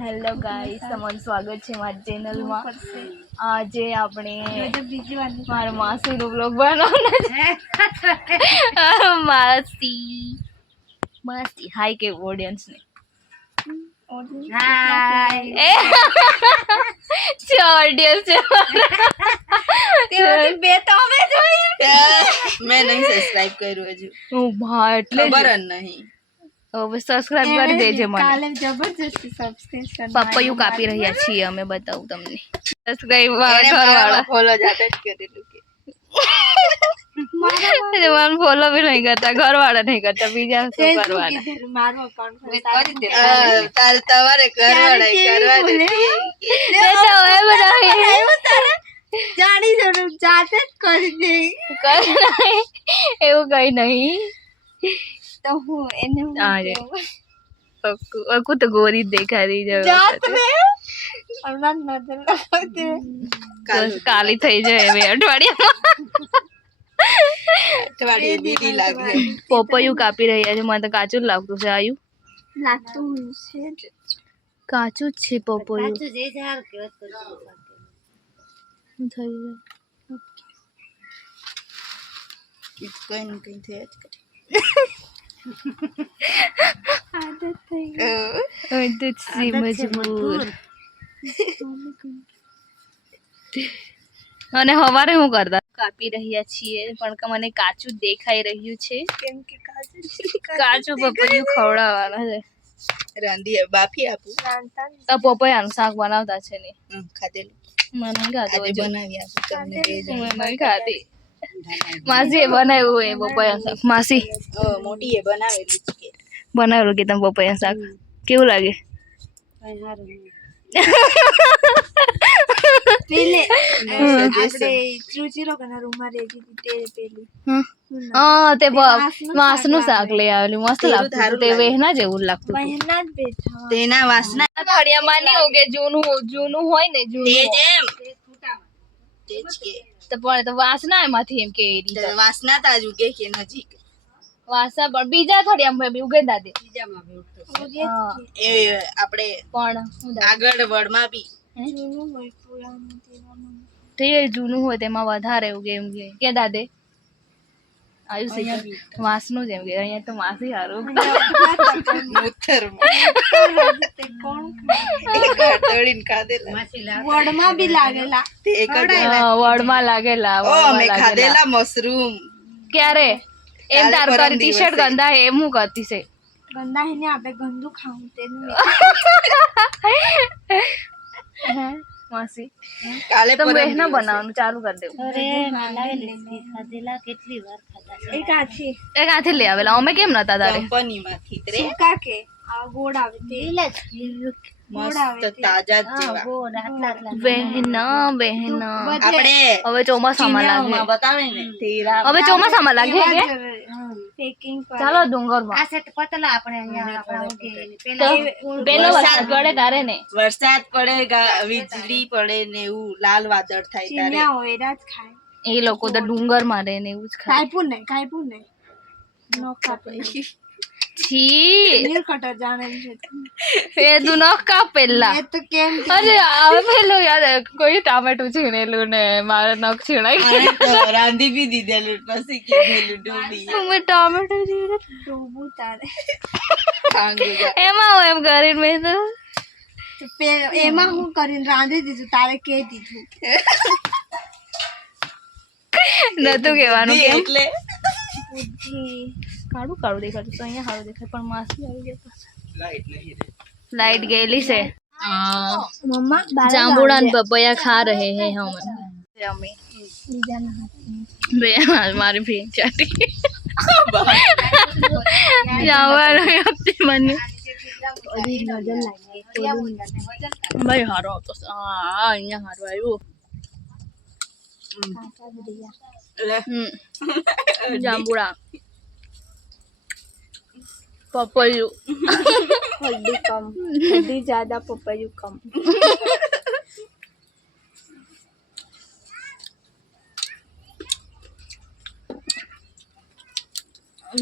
Hello guys, તમારું સ્વાગત છે મારી ચેનલમાં. આજે આપણે મારા માસીનો બ્લોગ બનાવવાનો છે. માસી હાય કે ઓડિયન્સને હાય. ઓડિયન્સ બે તો હવે જોઈ મેં નહીં સબસ્ક્રાઇબ કર્યું હજુ. ઓ ભાઈ એટલે ખબર જ નહીં. હવે સબસ્ક્રાઇબ કરી દેજે મને. કાલે જબરજસ્તી સબસ્ક્રાઇબ કરજો. પપૈયું કાપી રહ્યા છીએ અમે, બતાવું તમને. સબસ્ક્રાઇબ વાળા ફોલો જાતે જ કરેલું કે મને ફોલો બી નહીં કરતા, ઘરવાળા નહીં કરતા, બીજા શું કરવાના. મારું અકાઉન્ટ તાર તમારે કરવાના જાણી જરૂર જાતે જ કરી દે. એવું કઈ નહીં. તો હું એને હું અકુ તો ગોરી જ દેખાડી જાત રે હમણાં નજર લાગતી કાલી થઈ જાય બે અઠવાડિયે દીદી લાગે. પપૈયું કાપી રહ્યા છે. મને તો કાચું જ લાગતું છે. આયુ લાગતું છે કાચું જ છે પપૈયું. કઈ ને કઈ થયા જ કરે. આદત થઈ મજબૂર. અને હવારે હું કરતા કાપી રહ્યા છીએ, પણ મને કાચું દેખાઈ રહ્યું છે કેમ કે કાચું પપૈયું ખવડાવવાના છે. રાંધી બાફી આપું. આ પપૈયાનું શાક બનાવતા છે ને ખાધેલું મને નહીં ખાધું આજે હજુ. બનાવી આપું તમને બે મેં નહીં ખાધી. માસી એ બનાવ્યું એ પપૈયા શાક. માસી મોટી એ બનાવેલું છે કે બનાવેલું કે તમે પપૈયા શાક કેવું લાગે? પેલે આપણે ચૂચીરો કના રૂમમાં રહેતી હતી તે પેલી હા, તે વાસનું શાક લઈ આવેલું, મસ્ત લાગતું હતું. તે વેહના જેવું લાગતું હતું. બહેના જ બેઠા તેના વાસના ફળિયામાં નહીં ઉગે, જૂનું હોય ને જૂનું તેજ એમ તેજ કે તો પણ તો વાસના એમાંથી એમ કે વાસના તાજ ઉગે કે નજીક વાસા પણ બીજા ફળિયામાં બી ઉગે દાદે. હા, એ આપણે પણ આગળ વડમાં બી જૂનું હોય પુરાણું તેવાનું તે જૂનું હોય તેમાં વધારે ઉગે એમ કે દાદે. આયુ વાસનું જ એમ કે અહીંયા તો માસી હારું તળીને ખાધેલા વડમાં બી લાગેલા તે એક જ વડમાં લાગેલા. અમે ખાધેલા મશરૂમ ક્યારે એમ તાર કરી ટી શર્ટ ગંદા એમ હું કરતી છે. ગંદા હેને આપણે ગંદુ ખાવું તેનું માસી કાલે તમે બેહના બનાવવાનું ચાલુ કરી દેવું. એક આથી એ કાંથી લઈ આવેલા? અમે કેમ નતા તારે? કંપની માંથી રે સુકા કે આ ગોળ આવે તે મસ્ત તાજા જ જેવા બહેના આપણે હવે ચોમાસામાં લાગે. બતાવે ને તેરા હવે ચોમાસામાં લાગે કે પેકિંગ ચાલો ડુંગરમાં પેલો વરસાદ પડે તારે ને વરસાદ પડે વીજળી પડે ને એવું લાલ વાદળ થાય તારે ચીનિયા હોય એરા જ ખાય. એ લોકો તો ડુંગરમાં રહે ને એવું જ ખાય. કાયપું નહીં નો કાપે છી નીલ કટર જાણે છે એ તું ન કાપ પેલા. એ તો કેમ અરે હવે પેલું યાદ કોઈ ટામેટું છીણેલું ને મારે નખ છીણાઈ આને તો રાંધી બી દીધેલું પછી કીધેલું ડૂબી મેં ટામેટું છીણે ડૂબું તારે એમાં હું એમ કરીને મેં તો એમાં હું કરીને રાંધી દીધું તારે કે દીધું નતું કહેવાનું કેમ એટલે બુદ્ધિ કાળું કાળું દેખાતું તો અહીંયા સારું દેખાય, પણ માસી આવી ગયા પાછા. લાઈટ નહીં રે લાઈટ ગયેલી છે. મમ્મા જાંબુડા ને પપૈયા ખા રહે હે हम અમે બે મારી ફ્રેન્ડ ચાટી જાંબુડા નહીં આપતી મને ભાઈ હારો આવતો છે. અહીંયા હારું આવ્યું. જાંબુડા પપૈયું हल्दी कम हल्दी ज्यादा पपैयू कम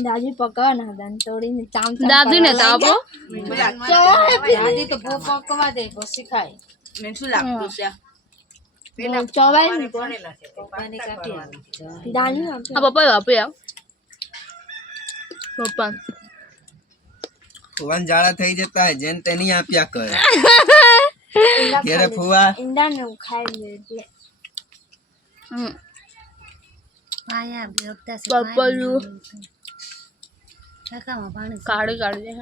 દાદી પકવાના હતા ને તોડીને ચામ દાદીને તો આપો. દાદી તો બહુ પકવા દે પછી ખાય મેં શું લાગતું ત્યાં ચવાય ને દાદી આ પપ્પા આપે આવ પપ્પા ફુવાન જાડા થઈ જતા હે જેન તેની આપ્યા કરે ઘેરે ફુવા ઈંડા ને ખાઈ લે એટલે પપ્પલું કાઢી કાઢી દે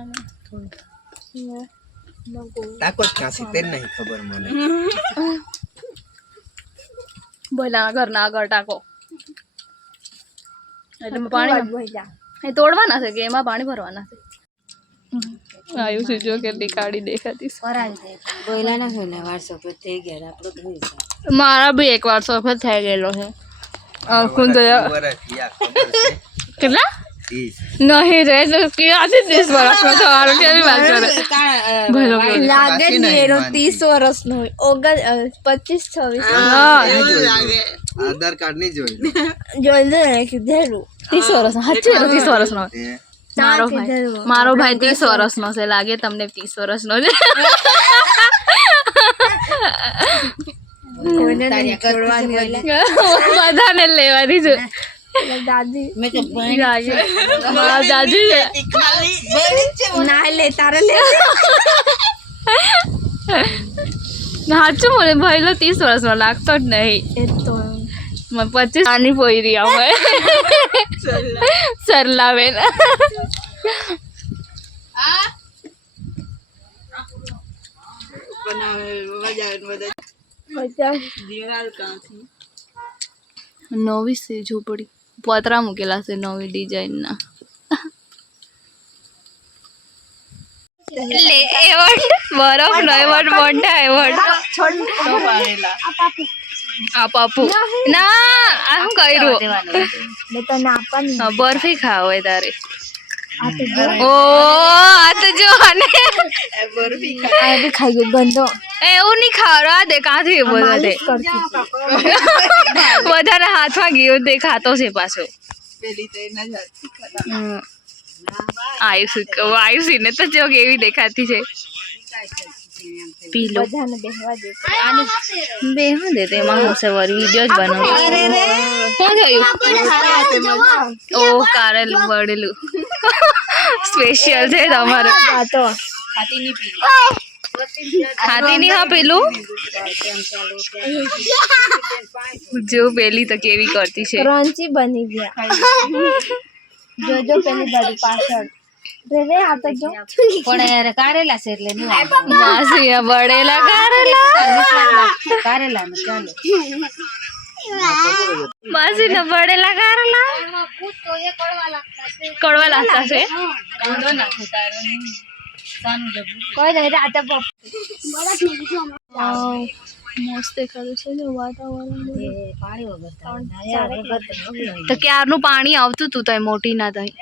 તાકો જ કાંસી તે નહીં ખબર મને ભલા ઘરના આગળ ટાકો એટલે પાણી એ તોડવાના છે કે એમાં પાણી ભરવાના છે. આયુ છે જો કેટલી કાળી દેખાતી છે. મારા બી એક વાર સફેદ થઈ ગયેલો છે. વરસ થયા ખબર છે કેટલા 30 નહીં રે તો ક્યાંથી 30 વર્ષમાં થવાનું કેવી વાત કરે ભલો લાગે જ નહીં એનો 30 વર્ષનો હોય 25 26 આધાર કાર્ડ ની જોઈ જોઈ લે કીધેલું 30 વર્ષ સાચી 30 વર્ષનો તે મારો ભાઈ 30 વર્ષનો છે લાગે તમને 30 વર્ષનો છે. બધાને લેવાની છે દાદી દાદી છે ના લે તારે લે સાચું મને ભાઈ 30 વર્ષનો લાગતો જ નહીં. એ તો 25 આની પોયરી અમે સરલાબેન નવી છે ઝૂંપડી પતરા મૂકેલા છે નવી ડિઝાઇન ના. લે એવોર્ડ બરફ નો એવોર્ડ મોટા એવોર્ડ આ પાપુ ના આ શું કર્યું મેં તને આપવાની હા, બરફી ખાવ હોય તારે આ તો જો ઓ આ તો જો ને આ બી ખાઈ ગયો ગંદો એવું નહીં ખાવડા દે કાંથી બધા દે કરતી બધાના હાથમાં ગયું તે ખાતો છે પાછો. પેલી તો એના જ આયુષી ને તો જો કેવી દેખાતી છે. પીલો બધાને બેહવા દે બેહવા દે તેમાં હું છે વર વિડિયો જ બનાવું. શું થયું? ઓ કારેલું બળેલું સ્પેશિયલ છે તમારે. આ તો ખાતી નહીં હા પેલું જો પેલી તો કેવી કરતી છે. ક્રન્ચી બની ગયા જોજો પેલી બાજુ પાછળ રે આ તો જો પણ યાર કારેલા છે એટલે નહીં માસી આ બળેલા કારેલા કારેલા ને ચાલે માસી ને બળેલા કારેલા કડવા લાગતા છે. કોઈ નહીં રાતે મસ્ત દેખાતું છે જો વાતાવરણ. પાણી વગર તો ક્યારનું પાણી આવતું તું તઈ મોટી ના તઈ